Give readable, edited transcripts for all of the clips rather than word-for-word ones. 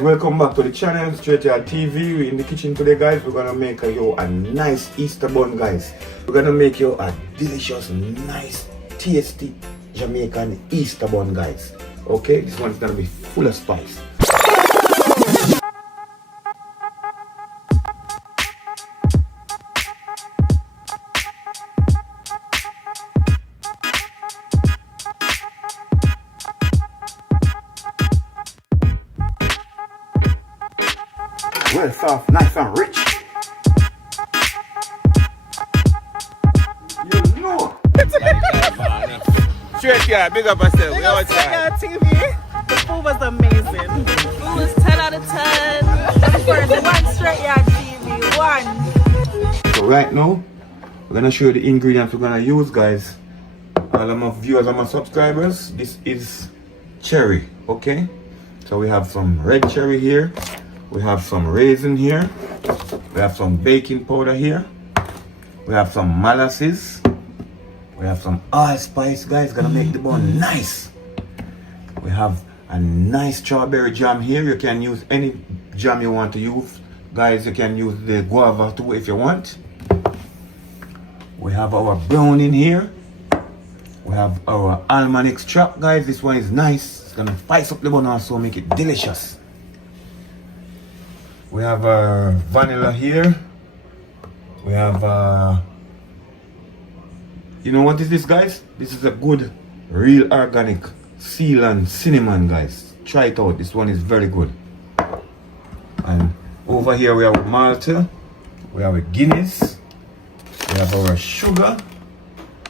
Welcome back to the channel, Str8yaad TV. We're in the kitchen today, guys. We're gonna make you a nice Easter bun, guys. We're gonna make you a delicious, nice, tasty Jamaican Easter bun, guys. Okay, this one's gonna be full of spice. Well soft, nice and rich. You know. Str8yaad, big up yourself. Big up Str8yaad TV. The food was amazing. Food was 10 out of 10. For the one Str8yaad TV, one. So right now, we're gonna show you the ingredients we're gonna use, guys. All of my viewers and my subscribers, this is cherry, okay? So we have some red cherry here. We have some raisin here. We have some baking powder here. We have some molasses. We have some allspice, guys. Gonna make the bun nice. We have a nice strawberry jam here. You can use any jam you want to use. Guys, you can use the guava too if you want. We have our brown in here. We have our almond extract, guys. This one is nice. It's gonna spice up the bun also, make it delicious. We have our vanilla here. We have you know what is this, guys? This is a good real organic seal and cinnamon, guys. Try it out. This one is very good. And over here we have Malta. We have a Guinness. We have our sugar.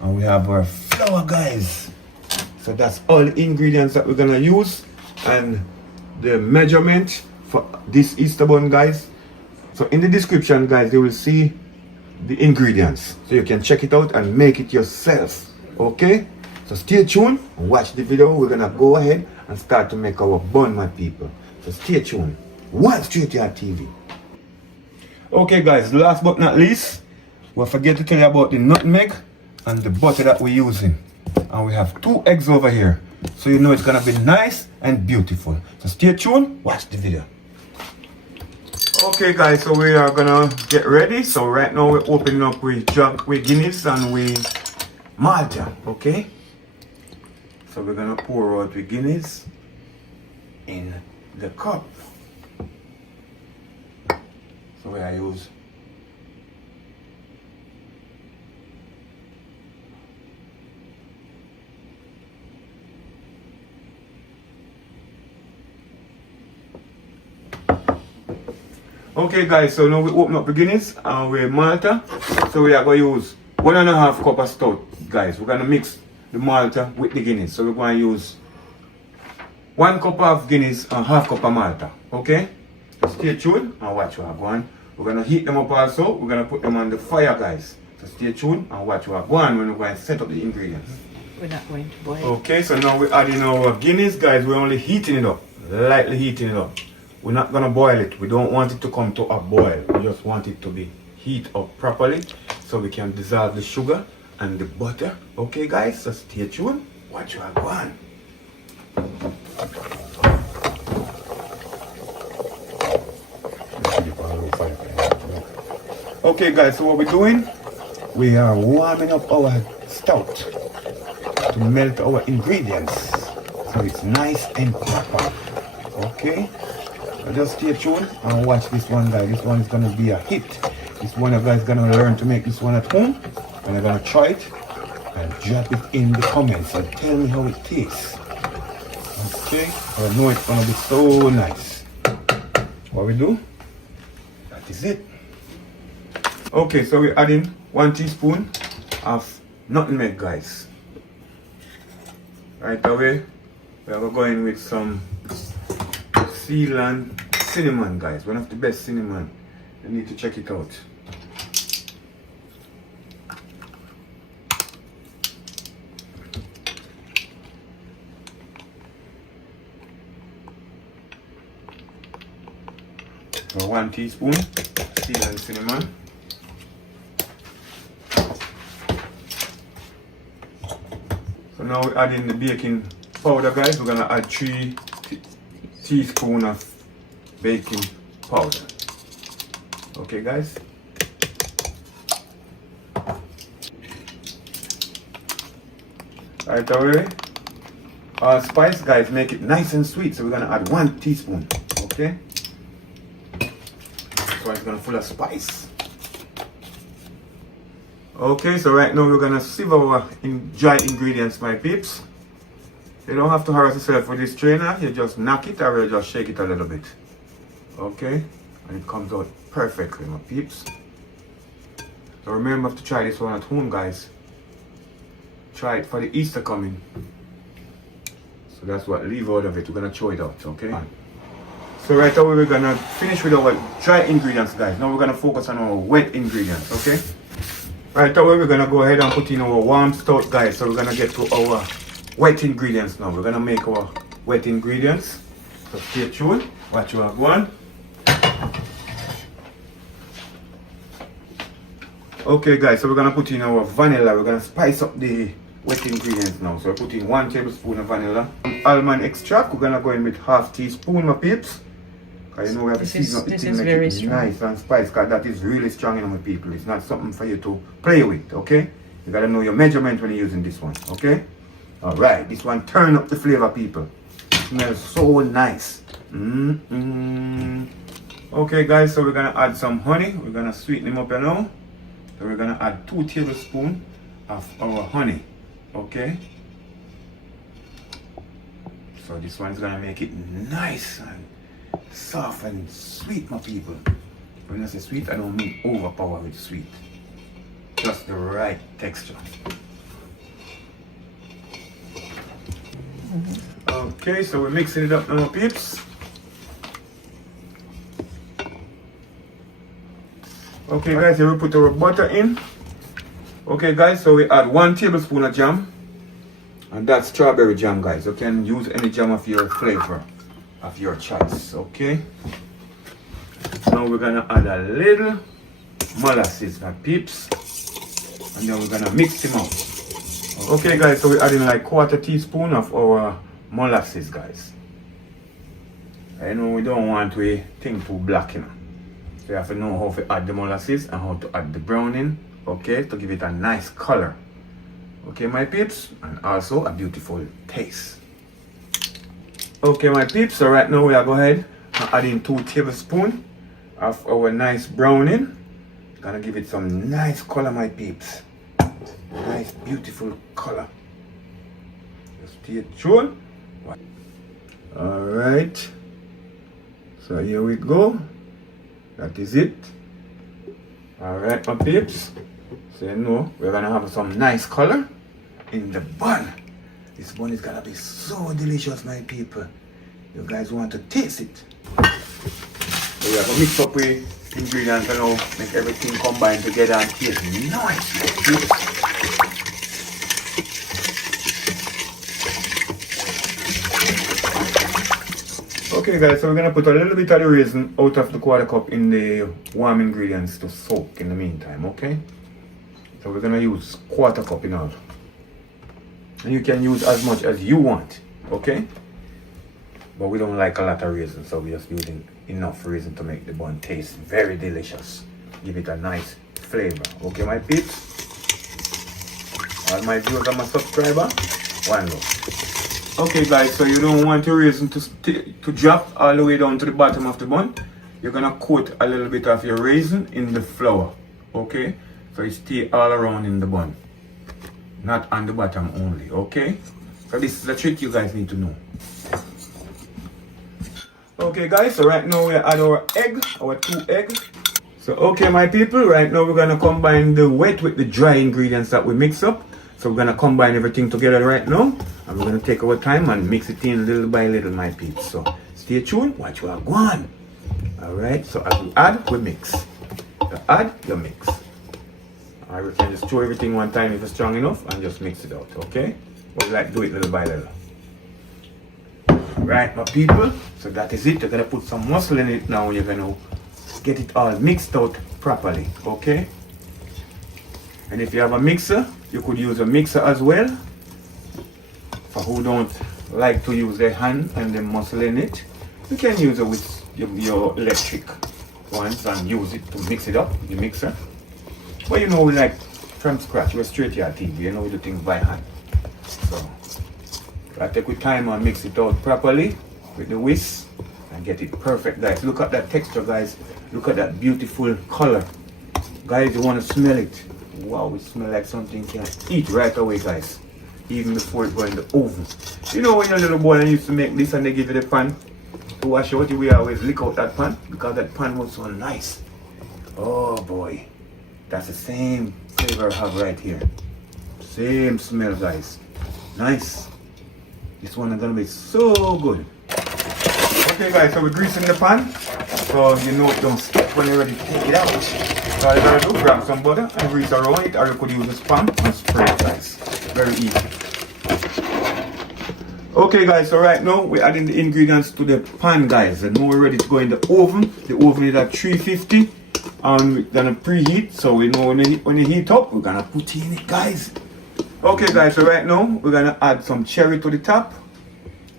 And we have our flour, guys. So that's all the ingredients that we're gonna use. And the measurement for this Easter bun, guys. So in the description, guys, you will see the ingredients, so you can check it out and make it yourself. Okay, so stay tuned and watch the video. We're gonna go ahead and start to make our bun, my people. So stay tuned. Watch Str8yaad TV. Okay, guys, last but not least, we'll forget to tell you about the nutmeg and the butter that we're using. And we have 2 eggs over here, so you know it's gonna be nice and beautiful. So stay tuned, watch the video. Okay, guys, so we are gonna get ready. So right now we're opening up with Guinness and with Malta. Okay, so we're gonna pour out the Guinness in the cup. So we I use okay, guys, so now we open up the Guinness and we're Malta. So we are going to use 1.5 cup of stout, guys. We're going to mix the Malta with the Guinness. So we're going to use 1 cup of Guinness and half cup of Malta. Okay? So stay tuned and watch what I'm going. We're going to heat them up also. We're going to put them on the fire, guys. So stay tuned and watch what I'm going when we're going to set up the ingredients. We're not going to boil. Okay, so now we're adding our Guinness, guys. We're only heating it up, lightly heating it up. We're not gonna boil it. We don't want it to come to a boil. We just want it to be heat up properly so we can dissolve the sugar and the butter. Okay, guys, so stay tuned. Watch what I want. Okay, guys, so what we're doing, we are warming up our stout to melt our ingredients so it's nice and proper. Okay, so just stay tuned and watch this one, guys. This one is gonna be a hit. This one, you guys gonna learn to make this one at home, and you're gonna try it and drop it in the comments and tell me how it tastes. Okay, I know it's gonna be so nice. What we do, that is it. Okay, so we're adding 1 teaspoon of nutmeg, guys. Right away, we are going with some seal and cinnamon, guys. One of the best cinnamon. You need to check it out. So 1 teaspoon seal and cinnamon. So now we're adding the baking powder, guys. We're gonna add 3 teaspoons of baking powder. Okay guys. Alright, already. Spice guys make it nice and sweet, so we're gonna add 1 teaspoon. Okay. So it's gonna full of spice. Okay, so right now we're gonna sieve our dry ingredients, my peeps. You don't have to harass yourself with this strainer, you just knock it or you just shake it a little bit. Okay, and it comes out perfectly, my peeps. So remember to try this one at home, guys. Try it for the Easter coming. So that's what, leave out of it, we're gonna throw it out, okay? So right away we're gonna finish with our dry ingredients, guys. Now we're gonna focus on our wet ingredients, okay? Right away we're gonna go ahead and put in our warm stout, guys. So we're gonna get to our wet ingredients now. We're gonna make our wet ingredients. So stay tuned, watch you have one. Okay guys, so we're gonna put in our vanilla. We're gonna spice up the wet ingredients now. So we're putting 1 tablespoon of vanilla. Almond extract, we're gonna go in with ½ teaspoon, my peeps. Cause you know we have to season up the thing, make it strong, nice and spice, cause that is really strong in my people. It's not something for you to play with, okay? You gotta know your measurement when you're using this one, okay? Alright, this one turn up the flavor, people. It smells so nice. Okay guys, so we're gonna add some honey. We're gonna sweeten them up, you know. So we're gonna add 2 tablespoons of our honey, okay? So this one's gonna make it nice and soft and sweet, my people. When I say sweet, I don't mean overpower with sweet. Just the right texture. Okay, so we're mixing it up now, peeps. Okay guys, here we put our butter in. Okay guys, so we add 1 tablespoon of jam. And that's strawberry jam, guys. You can use any jam of your flavor, of your choice, okay? Now we're gonna add a little molasses, my peeps. And then we're gonna mix them up. Okay guys, so we're adding like 1/4 teaspoon of our molasses, guys. I know we don't want to thing too black, you know. So you have to know how to add the molasses and how to add the browning, okay, to give it a nice color. Okay, my peeps, and also a beautiful taste. Okay, my peeps, so right now we are go ahead and add in 2 tablespoons of our nice browning. Gonna give it some nice color, my peeps. Nice, beautiful color. Just stay tuned. Alright. So here we go. That is it. Alright, my peeps. So you know, we're gonna have some nice color in the bun. This bun is gonna be so delicious, my people. You guys want to taste it. So we are gonna mix up with ingredients and now make everything combine together and taste nice. Okay guys, so we're gonna put a little bit of the raisin out of the 1/4 cup in the warm ingredients to soak in the meantime, okay? So we're gonna use 1/4 cup in all. And you can use as much as you want, okay? But we don't like a lot of raisin, so we're just using enough raisin to make the bun taste very delicious. Give it a nice flavor, okay my peeps? All my viewers and my subscriber, one love. Okay guys, so you don't want your raisin to drop all the way down to the bottom of the bun. You're gonna coat a little bit of your raisin in the flour, okay? So it stay all around in the bun, not on the bottom only, okay? So this is a trick you guys need to know. Okay guys, so right now we add our egg, our 2 eggs. So okay my people, right now we're gonna combine the wet with the dry ingredients that we mix up. So we're gonna combine everything together right now, and we're gonna take our time and mix it in little by little, my peeps. So stay tuned, watch what I go on. Alright, so as we add, we mix. You add, you mix. Alright, we can just throw everything one time if it's strong enough and just mix it out, okay? But we like do it little by little. Right, my people, so that is it. You're gonna put some muscle in it now. You're gonna get it all mixed out properly, okay? And if you have a mixer, you could use a mixer as well. For who don't like to use their hand and the muscle in it, you can use a your electric ones and use it to mix it up, the mixer. But you know, we like from scratch, we're Str8yaad TV, you know, we do things by hand. So, I take with time and mix it out properly with the whisk and get it perfect, guys. Look at that texture, guys. Look at that beautiful color. Guys, you want to smell it. Wow, it smells like something you can eat right away, guys. Even before it go in the oven. You know when your little boy used to make this and they give you the pan to wash out, we always lick out that pan because that pan was so nice. Oh boy, that's the same flavor I have right here. Same smell, guys. Nice. This one is gonna be so good. Okay guys, so we're greasing the pan so you know it don't stick when you're ready to take it out. So all you gotta do, grab some butter and grease around it, or you could use a spam and spray it, guys. Very easy. Okay guys, so right now we're adding the ingredients to the pan, guys, and now we're ready to go in the oven. The oven is at 350 and we're gonna preheat, so we know when it heat up, we're gonna put in it, guys. Okay guys, so right now we're gonna add some cherry to the top.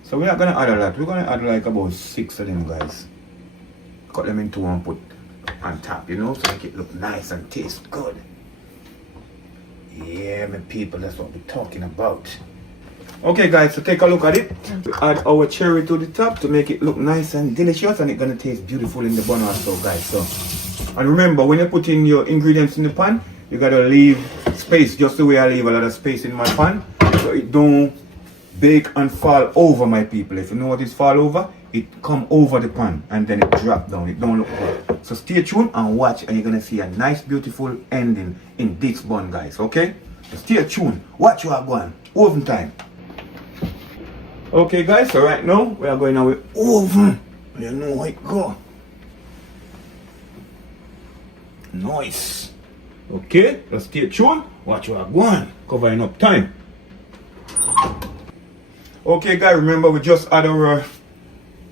So we're not gonna add a lot, we're gonna add like about 6 of them, guys. Cut them in two and put on top, you know, so make it look nice and taste good. Yeah, my people, that's what we're talking about. Okay guys, so take a look at it. We add our cherry to the top to make it look nice and delicious, and it's gonna taste beautiful in the bun also, guys. So, and remember, when you put in your ingredients in the pan, you gotta leave space, just the way I leave a lot of space in my pan, so it don't bake and fall over, my people. If you know what is fall over, it come over the pan and then it drop down. It don't look good. So stay tuned and watch, and you're gonna see a nice beautiful ending in this bun, guys. Okay, so stay tuned, watch you are going. Oven time. Okay guys, so right now we are going now with oven. You know how it go. Nice. Okay, let's stay tuned, watch you are going. Covering up time. Okay guys, remember we just add our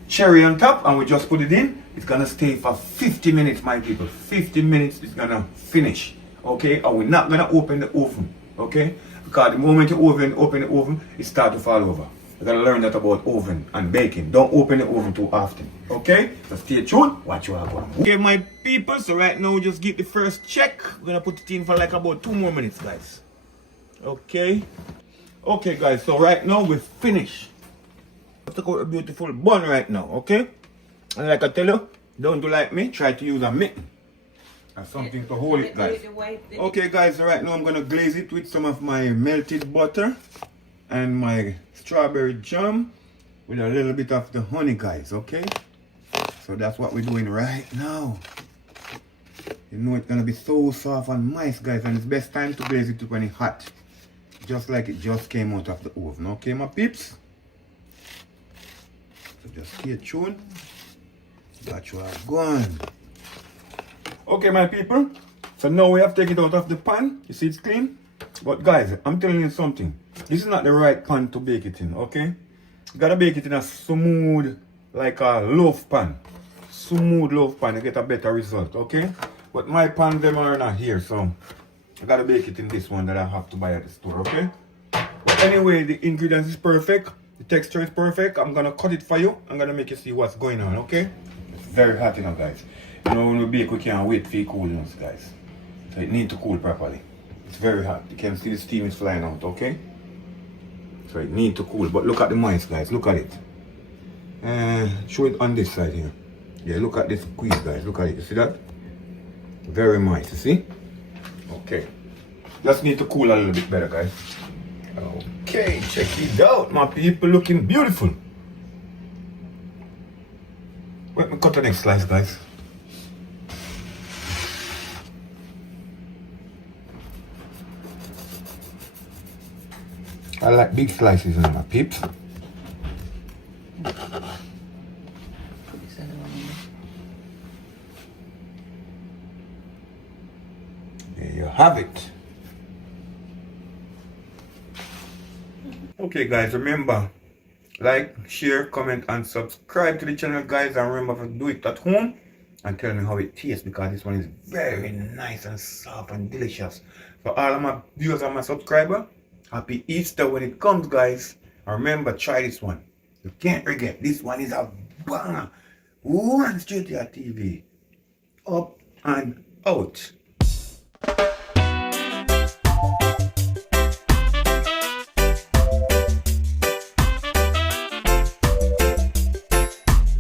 cherry on top and we just put it in. It's gonna stay for 50 minutes, my people. 50 minutes it's gonna finish. Okay, and we're not gonna open the oven. Okay, because the moment you open the oven, it starts to fall over. You gotta learn that about oven and baking. Don't open the oven too often. Okay, so stay tuned, watch you are going. Okay my people, so right now we just get the first check. We're gonna put it in for like about 2 more minutes, guys. Okay. Okay guys, so right now we're finished. Let's take out a beautiful bun right now, okay? And like I tell you, don't do like me, try to use a mitten. Or something to hold it, guys. Okay guys, so right now I'm gonna glaze it with some of my melted butter and my strawberry jam with a little bit of the honey, guys, okay? So that's what we're doing right now. You know it's gonna be so soft and nice, guys, and it's best time to glaze it when it's hot. Just like it just came out of the oven, okay my peeps? So just stay tuned. That's what I'm going. Okay my people, so now we have to take it out of the pan. You see it's clean? But guys, I'm telling you something. This is not the right pan to bake it in, okay? You gotta bake it in a smooth, like a loaf pan. Smooth loaf pan, you get a better result, okay? But my pan, them are not here, so I gotta bake it in this one that I have to buy at the store, okay? But anyway, the ingredients is perfect. The texture is perfect. I'm gonna cut it for you. I'm gonna make you see what's going on, okay? It's very hot enough, guys. You know, when we bake, we can't wait for it cool enough, guys. So it needs to cool properly. It's very hot. You can see the steam is flying out, okay? So it needs to cool. But look at the mice, guys. Look at it. Show it on this side here. Yeah, look at this squeeze, guys. Look at it. You see that? Very nice, you see? Okay. Just need to cool a little bit better, guys. Okay, check it out, my people. Looking beautiful. Let me cut the next slice, guys. I like big slices in my peeps. There you have it. Okay guys, remember, like, share, comment and subscribe to the channel, guys, and remember to do it at home and tell me how it tastes, because this one is very nice and soft and delicious. For all of my viewers and my subscribers, happy Easter when it comes, guys. And remember, try this one. You can't regret. This one is a banger. One Str8yaad TV. Up and out.